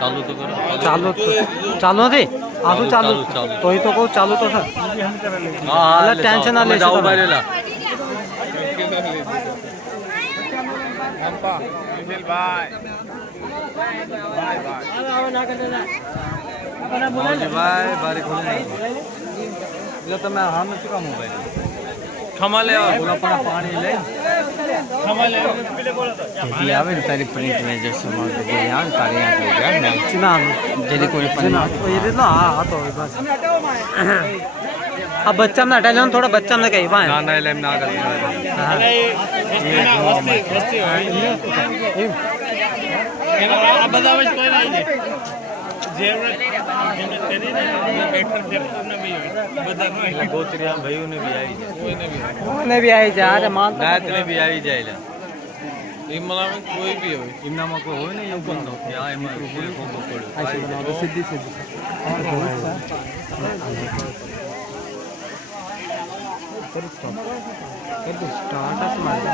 ચાલુ તો કરો. ચાલુ નથી આ તો ચાલુ તોય તો કહું ચાલુ તો સર હા ટેન્શન ના લેશો ઉભા રહેલા. ભાઈ બારી ખોલી એટલે તમે હાલ નથી કામ મોબાઈલ ખમા લેવા પણ પાણી લઈ જેથી આવે ને તારી પ્રિન્ટ મેજર સમાવ જે આવે તારી યાદ લઈ જાય ને ચિના જેથી કોઈ પણ એ રીતનો હા તો બસ આ બચ્ચામાં હટાઈ લો થોડા બચ્ચામાં કઈ ભાઈ ના ના એટલે એમ ના કરતી ગોત્રિયા ભાઈઓ ને બી આવી જાય અરે માન ગાયત્રી બી આવી જાય એમાં કોઈ બી હોય એમનામાં કોઈ હોય ને એવું પણ નથી આ એમાં સીધી સીધી સ્ટાર્ટ મારે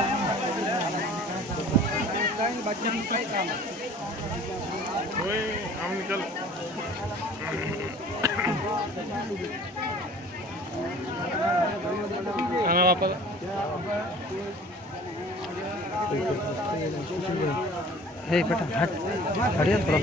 हे बेटा हट हटिए थोड़ा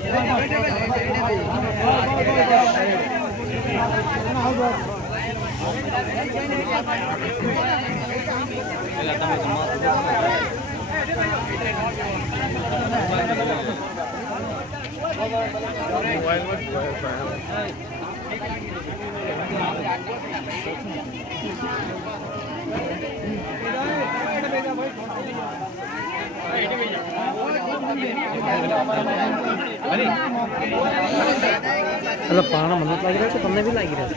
मतलब पाना मदद लग रहा है तो तुमने भी लगी रहा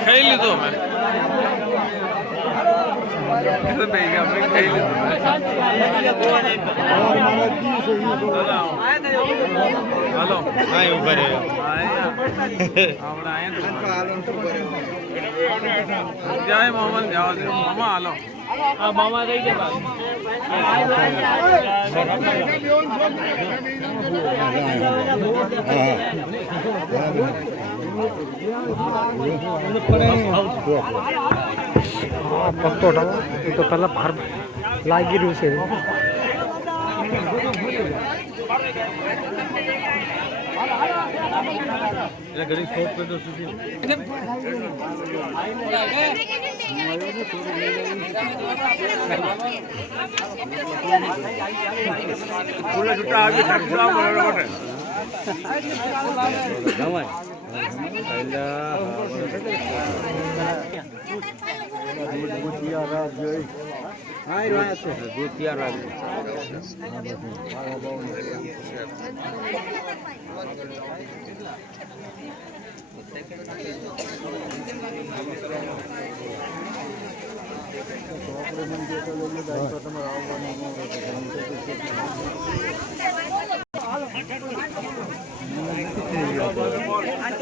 खाई ली तो मैं हेलो हाँ ऊपर है जय मोहम्मद जाओ मामा हेलो मामा रही के बाद પત્તો એ તો પહેલા ભાર લાગી રહ્યું છે ઘડી સ્ટોપ કરી દો સુધી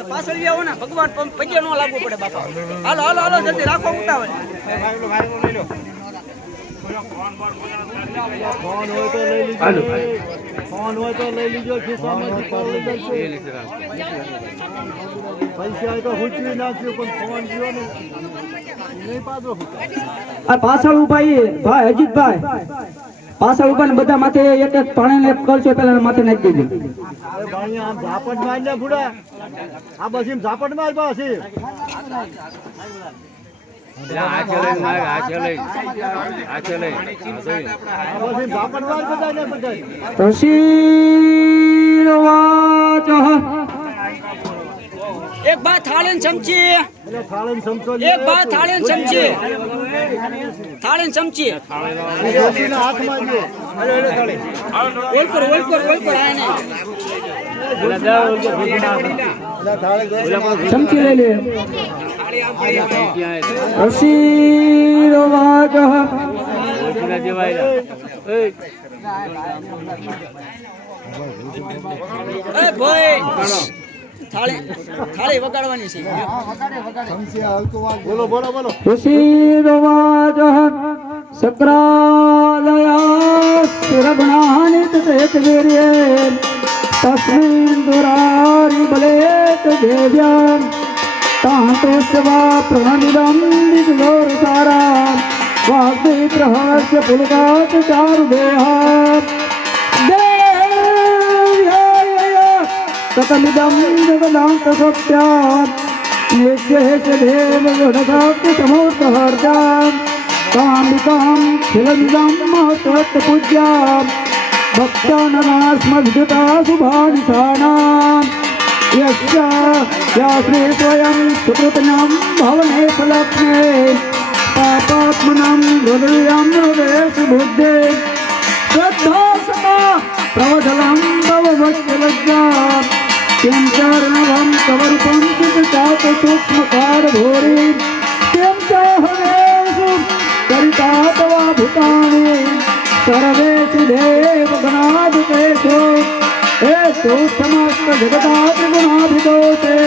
પાછળ આવો ને ભગવાન પગે નો લાગવું પડે બાપા હાલો હાલો હાલો જલ્દી રાખો ઉતાવળ ફોન હોય તો લઈ લીજો પૈસા હોય તો હુચવી નાખ્યું પણ ફોન ગયો ને નહીં પાછો પાછળ ઉભા ભાઈ અજીતભાઈ પાછળ ઉભા ને બધા માથે એક એક પાણી કરશો પેલા માથે નાખી દેજો ભાઈ આમ ઝાપટ માર ને ફૂડા આ બસ એમ ઝાપટ માર પાછી એક બાર થાળી ચમચી એક બાર થાળી ચમચી થાળી ચમચી હાથમાં ચમચી લઈ લે આશીર્વાદ બોલો બોલો બોલો ऋषिर्वाच शक्रालयास्तिरगुणानिततेजवीर्ये तस्मिन् दुरारिबलेत देव्यां तान्तोऽस्वा प्रणनिदं विदुरोरसारा वाग्विग्रहस्य पुलकात् चारुदेहात् देव्याय ततमिदं जगदान्तसत्यात् नित्येष देवगुणभक्तिसमोत्तहर्तां कामिकां खिलमिदं महत्त्वपूज्यां भक्तानास्मद्गता शुभानिशानां यस्या श्री स्वयं सुकृतनं भवने फलक्ष्मे पापात्मनं हृदयं हृदयसु बुद्धे श्रद्धा सदा प्रवदलं भववत्सलज्जा किं चरणवं कवरूपं चित्तात् सूक्ष्मकारभूरि किं च हरेषु करिता तवा भूतानि सर्वेषु देवगणाधिकेषु एषु समस्त जगदात्रिगुणाभिदोषे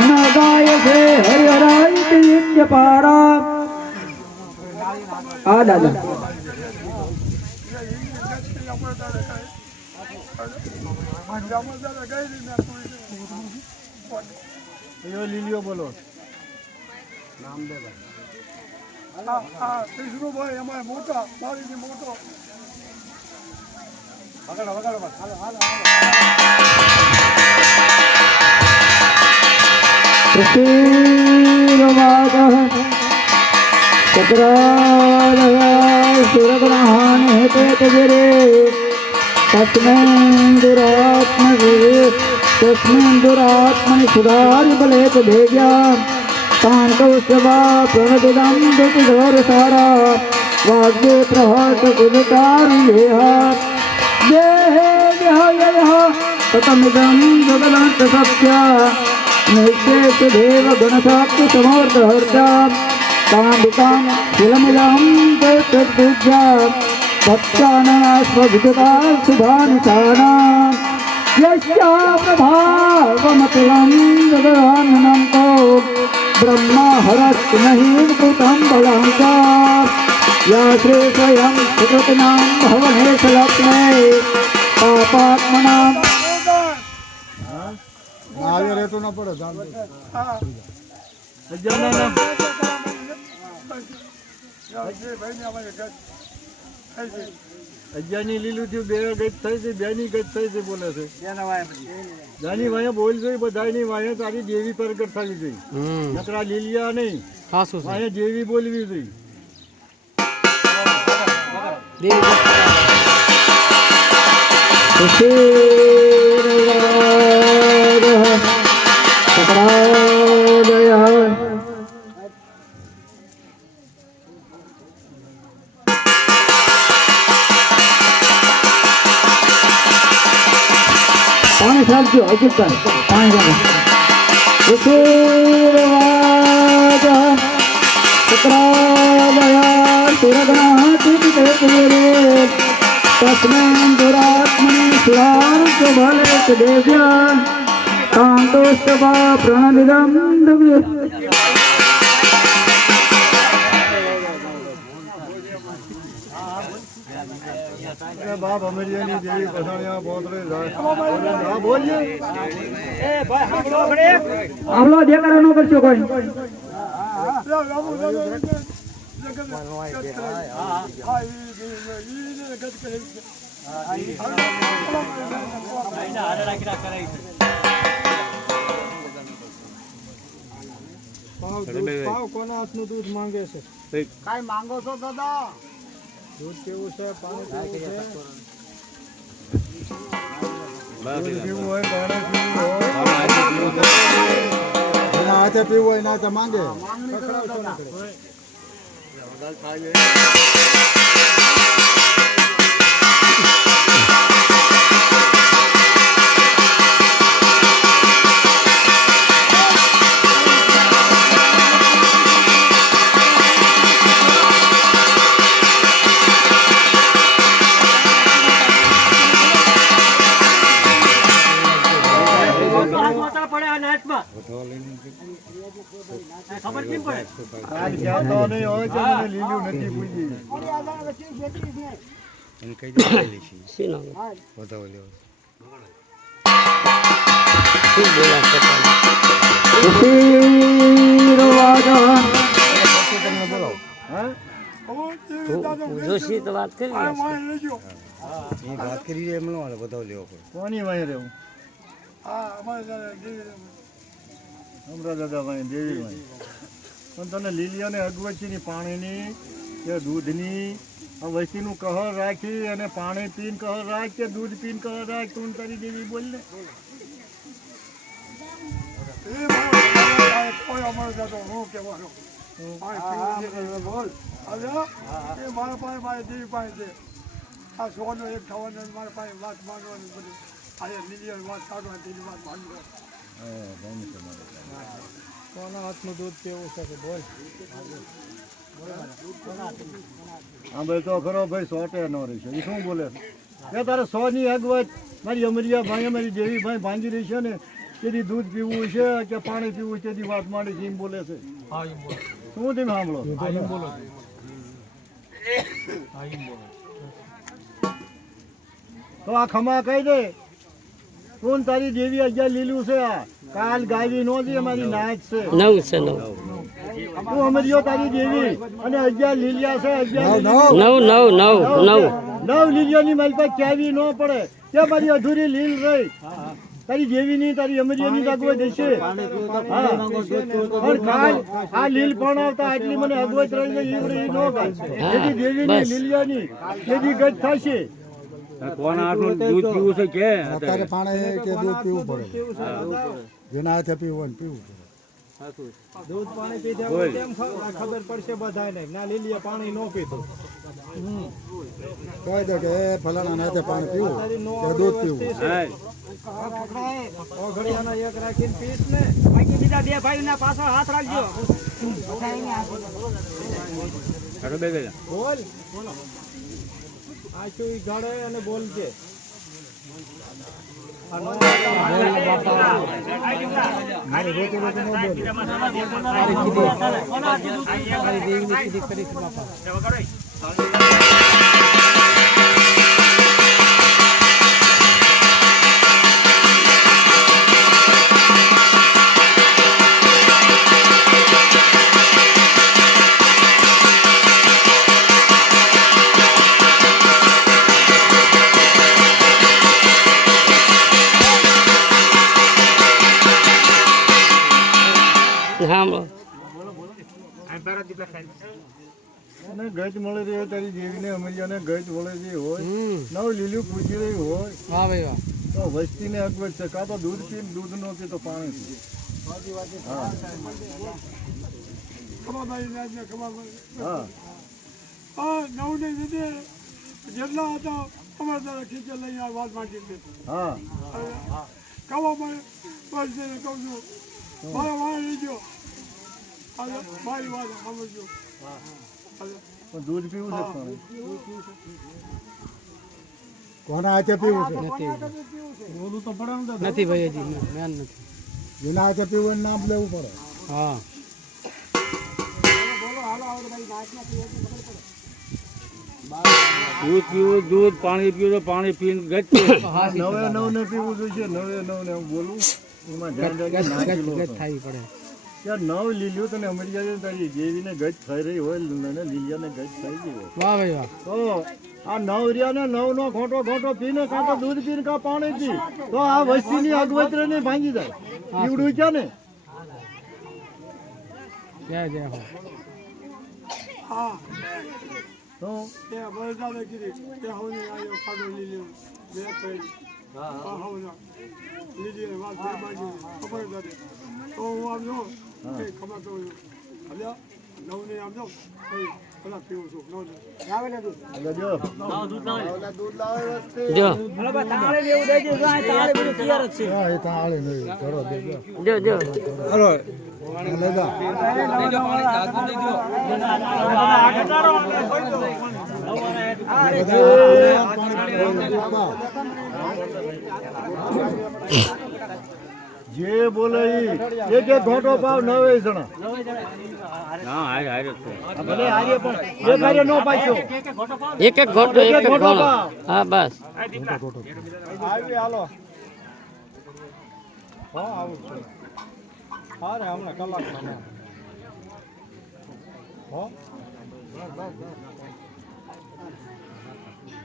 न गायसे हरिहराइति नित्यपारा आ दादा લીલીઓ બોલો વિષ્ણુભાઈ અમારે મોટા મારીથી મોટો વગાડો વગાડો હાલો હાલો ऋषिर्वाचः शक्रालयास्तिरगुणानिततेजवीर्ये तस्मिन् दुरात्मनि सुधारिबलेत देव्यां तान्तोऽस्वा प्रणदिदं दुतिधोरसारा वाग्विप्रहर्षकुलकारुण्येहात् देव्याय ततमिदं जगदन्तसत्या नित्येष देवगुणसाक्षिसमोर्धहर्तां कामिकां खिलमिदं तत्पूज्यां भक्तानास्मद्गता शुभानिशानां यस्या प्रभावमतुलं जगदानन्तो ब्रह्मा हरत्नहि कृतं बलहंकार या श्री स्वयं सुकृतनां भवने सलक्ष्मे पापात्मनां આજે રહેતો ના પડે અગિયારની લીલું થયું બે ગત થઈ છે બે ની ગત થઈ છે બોલે છે જાની વાયા બોલ જોઈ બધાની વાયા તારી દેવી પ્રગટ થવી જોઈએ નકરા લીલિયા નહીં ખાસું છે વાયા દેવી બોલવી જોઈએ पानी साहब अजितભાઈ पानी तस्मिन् दुरात्मनि सुरारुभलेत देव्या कान्तोऽस्वा प्रणनिदं બાપ અમેરિયાની દેવી પછાણ્યા બોતરે જાય બોલીએ આવલો દેખાડો ન કરશો કોઈ કોના હાથનું દૂધ માંગે છે કાઈ માંગો છો દાદા दूध केवू છે પાણી કેવું છે दूध પીવું હોય પાણી પીવું હોય એના હાથે પીવું હોય ના તો માંગે આજ કહેતો નહીં હોય કે મને લીલું નથી પૂજી જોશી તો વાત કરી વાત કરી એમ બતાવ લેવો પડે કોની વાય રહેવું અમરા દાદા ભાઈ દેવી ભાઈ પણ તને લીલીઓને અગવચીની પાણીની કે દૂધની આ વસ્તીનું કહર રાખી અને પાણી પીને કહર રાખ કે દૂધ પીને કહર રાખ તું તારી દેવી બોલ ને આ સોનું એક થવાનું મારા પાસે વાત માનવાની બધી આજે મિલિયન વાત કાઢવા તેની વાત માનવી કોના હાથનું દૂધ કેવું છે કે બોલ હા ભાઈ તો ખરો ભાઈ સોટે ન રહેશે એ શું બોલે કે તારે 100 ની અગવત મારી અમરિયા ભાઈ અમારી દેવી ભાઈ ભાંગી રહી છે ને તેથી દૂધ પીવું છે કે પાણી પીવું છે તેની વાત માંડી છે એમ બોલે છે શું તમે સાંભળો તો આ ખમા કહી દે તું તારી દેવી અગિયાર લીલું છે આ કાલ ગાયવી નો છે અમારી નાચ છે નવ છે નવ તું અમરિયો તારી દેવી અને અગિયાર લીલિયા છે અગિયાર નવ નવ નવ નવ નવ લીલિયાની મારી પાસે ક્યાવી ન પડે કે મારી અધૂરી લીલ રહી તારી દેવીની તારી અમરિયાની અગવત હશે પણ કાલ આ લીલ પણ આવતા આટલી મને અગવત રહી ગઈ ઈવડી ન ગાય જેથી દેવીની લીલિયાની જેથી ગત થશે કોના હાથનું દૂધ પીવું છે કે અત્યારે પાણી કે દૂધ પીવું પડે જેના હાથે પીવું પીવું પડે દૂધ પાણી પીધા હોય તેમ ખબર પડશે બધાને ના લીલીએ પાણી ન પીધું કહી દે કે ફલાણા હાથે પાણી પીવું કે દૂધ પીવું ઘડિયાના એક રાખીને પીસ ને બાકી બીજા બે ભાઈના પાછળ હાથ રાખજો બોલ આ શું ગાડે અને બોલજે અને ગજ મળી રહી હોય તારી દેવીને અમરિયાને ગજ મળી રહી હોય નવ લીલું પૂછી રહી હોય વાહ ભાઈ વાહ તો વસ્તીને અગવત છે કાં તો દૂધ પીને દૂધ નો પી તો પાણી પી હા હા નવ ને લીધે જેટલા હતા અમારા દાદા ખીચે લઈ આ વાત માંગી હા કવા મને બસ જઈને કહું છું મારા વાળ લીધો મારી વાત સમજો પણ દૂધ પીવું છે પાણી કોના હાથે પીવું છે બોલું તો પડે ને નથી ભાઈ હજી મેન નથી જેના હાથે પીવું નામ લેવું પડે હા દૂધ પીવું દૂધ પાણી પીવું તો પાણી પીને ગજ નવે નવ ને પીવું જોઈએ નવે નવ ને હું બોલું એમાં ધ્યાન રાખી નાખી લો થાય પડે યાર નવ લીલીઓ તને અમરિયા તારી દેવીને ગજ થઈ રહી હોય ને લીલિયાને ગજ થઈ ગઈ હોય વાહ ભાઈ વાહ તો આ નવ રહ્યા ને નવ નો ખોટો પીને કાં તો દૂધ પીને કાં પાણી પી તો આ વસ્તીની અગવતરે ને ભાંગી જાય ઈવડું છે ને જય જય હો હા તો તે બળદાને કીધી તે હવે આવ્યો ખાડો લીલ્યો બે કઈ હા હવે લીલી વાત માંગી ખબર નથી તો હું આમ જો કે ખબર તો અલ્યા નવ ને આમ જો કઈ પેલા પીવું છું નો આવે ને દૂધ જો દૂધ લાવે વસ્તી જો તાળે લેવું દઈ દેજો આ તાળે બધું તૈયાર જ છે હા એ તાળે નહીં કરો દેજો જો જો હાલો લેજા જે બોલે ઈ એક એક ઘોટો પાવ 9 જણા હા હારે હારે છે ભલે હારે પણ એક હારે નો પાછો એક એક ઘોટો એક એક ઘોટો હા બસ આવી હાલો હા આવું છે અરે હમણાં કલાકમાં હો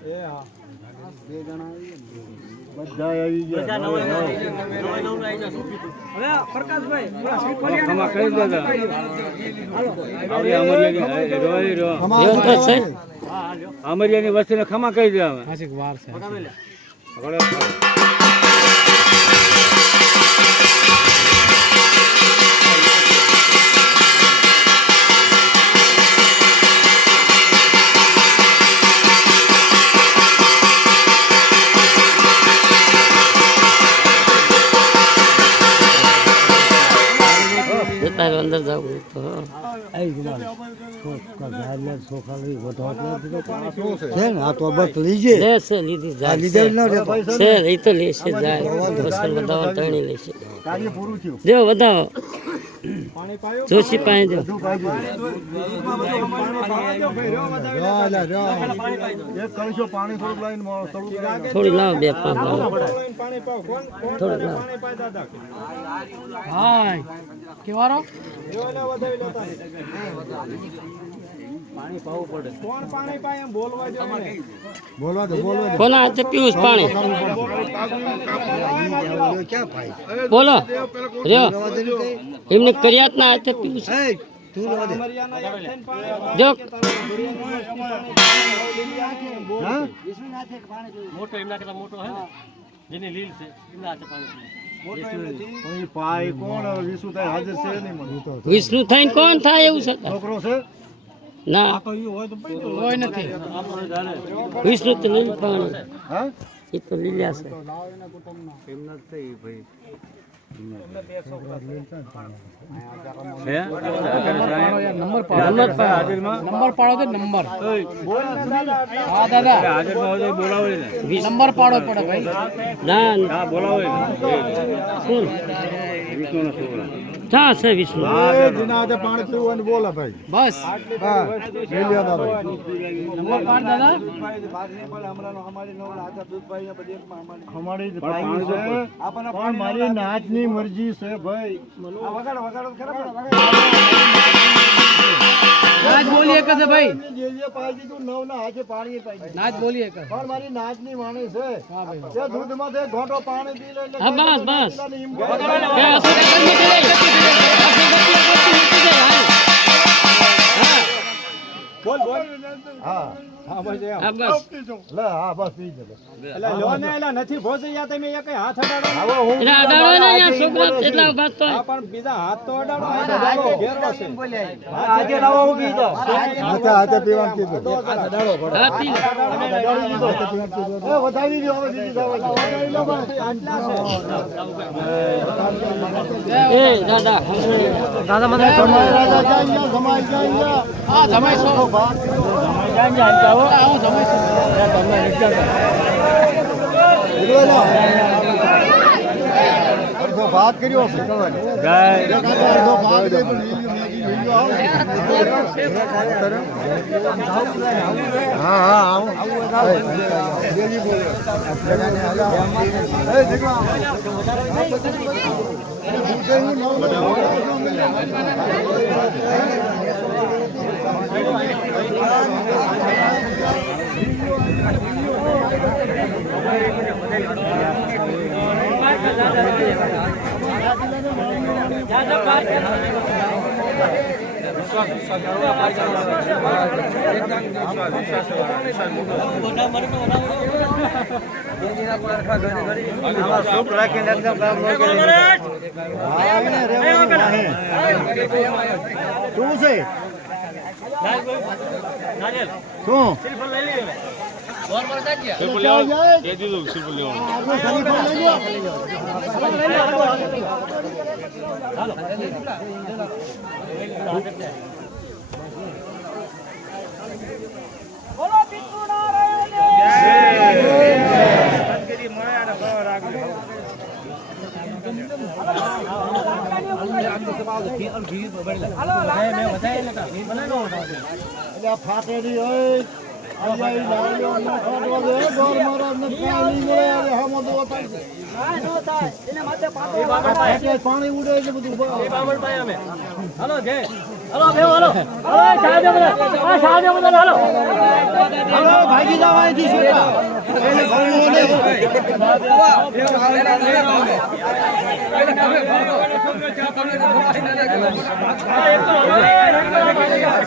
એ હા બધા આવી ગયા હવે પ્રકાશભાઈ ખમા કરી દો અમરિયાની વસ્તીને ખમા કરી દે અમે વાર છે અંદર જવું તો લેશે લીધી જાય છે એ તો લેશે જાય વસન વધાવો તણી લેશે કાર્ય પૂરું થયું દેવો વધાવો જોશી પાસે દો એક કળશો પાણી થોડુંક લાવીને થોડી લાવો બે પાંચ લાવો પાણી પાવ કોણ થોડુંક લાવો પાણી પાય દાદા હાય કેવારો જો એના વધાવી લેતા પાણી પાવું પડે કોણ પાણી પાય એમ બોલવા જો બોલવા દે કોના હાથે પીવું છે પાણી બોલો રહ્યો એમને કર્યાત ના હાથે પીવું છે જો મોટો એમના કરતા મોટો હે ને જેની લીલ છે એમના હાથે પાણી પાય કોણ વિશુ થાય હાજર છે નહીં મને વિષ્ણુ થઈને કોણ થાય એવું છે છોકરો છે ના કોઈ નથી વિષ્ણુ તો લીલ પાણી હા એ તો લીલ્યા છે નંબર પાડો તો નંબર હા દાદા નંબર પાડો પડે ભાઈ ના શું ક્યાં છે વિષ્ણુ જેના હાથે પાણી પીવું બોલા ભાઈ બસ નંબર પાડ દાદા અમારી પાણી છે પણ મારી નાચની મરજી છે ભાઈ નાચ બોલી એક છે ભાઈ જે પાઈ દીધું નવ ના હાથે પાણી પાઈ દીધું નાચ બોલી એક પણ મારી નાચની વાણી છે હા ભાઈ તે દૂધમાં તે ઘોટો પાણી પી લે એટલે હા બસ બસ એમ કે અસર ગરમી કરી હા હા બસ એમ હા બસ લે હા બસ પી જલે એટલે લો ને એલા નથી ભોસૈયા તમે એક હાથ અડાડો હવે હું એટલે અડાડો ને અહીંયા છોકરા એટલા ઉભા તો હા પણ બીજા હાથ તો અડાડો ઘેરો છે આજે લાવો હું પી જાવ હાથે હાથે પીવાનું કીધું હા પી લે. એ વધાવી દો હવે દીદી વધાવી લો બસ આટલા છે એ દાદા દાદા મને સમાઈ રાજા જાય સમાઈ જાય હા જમાઈ છો આવું જમાઈ છો વાત કર્યો છે હા હા આવું શું છે બોલો પિતૃ નારાયણ એટલે આ ફાટેલી હોય અહીંયા ઈ લાવ્યો ન ફાટવા દે ગોર મહારાજને પાણી મળે અરે હામો તો થાય છે પાણી ઉડે છે બધું હાલો ભાગી જાવ અહીંથી છોકરા એને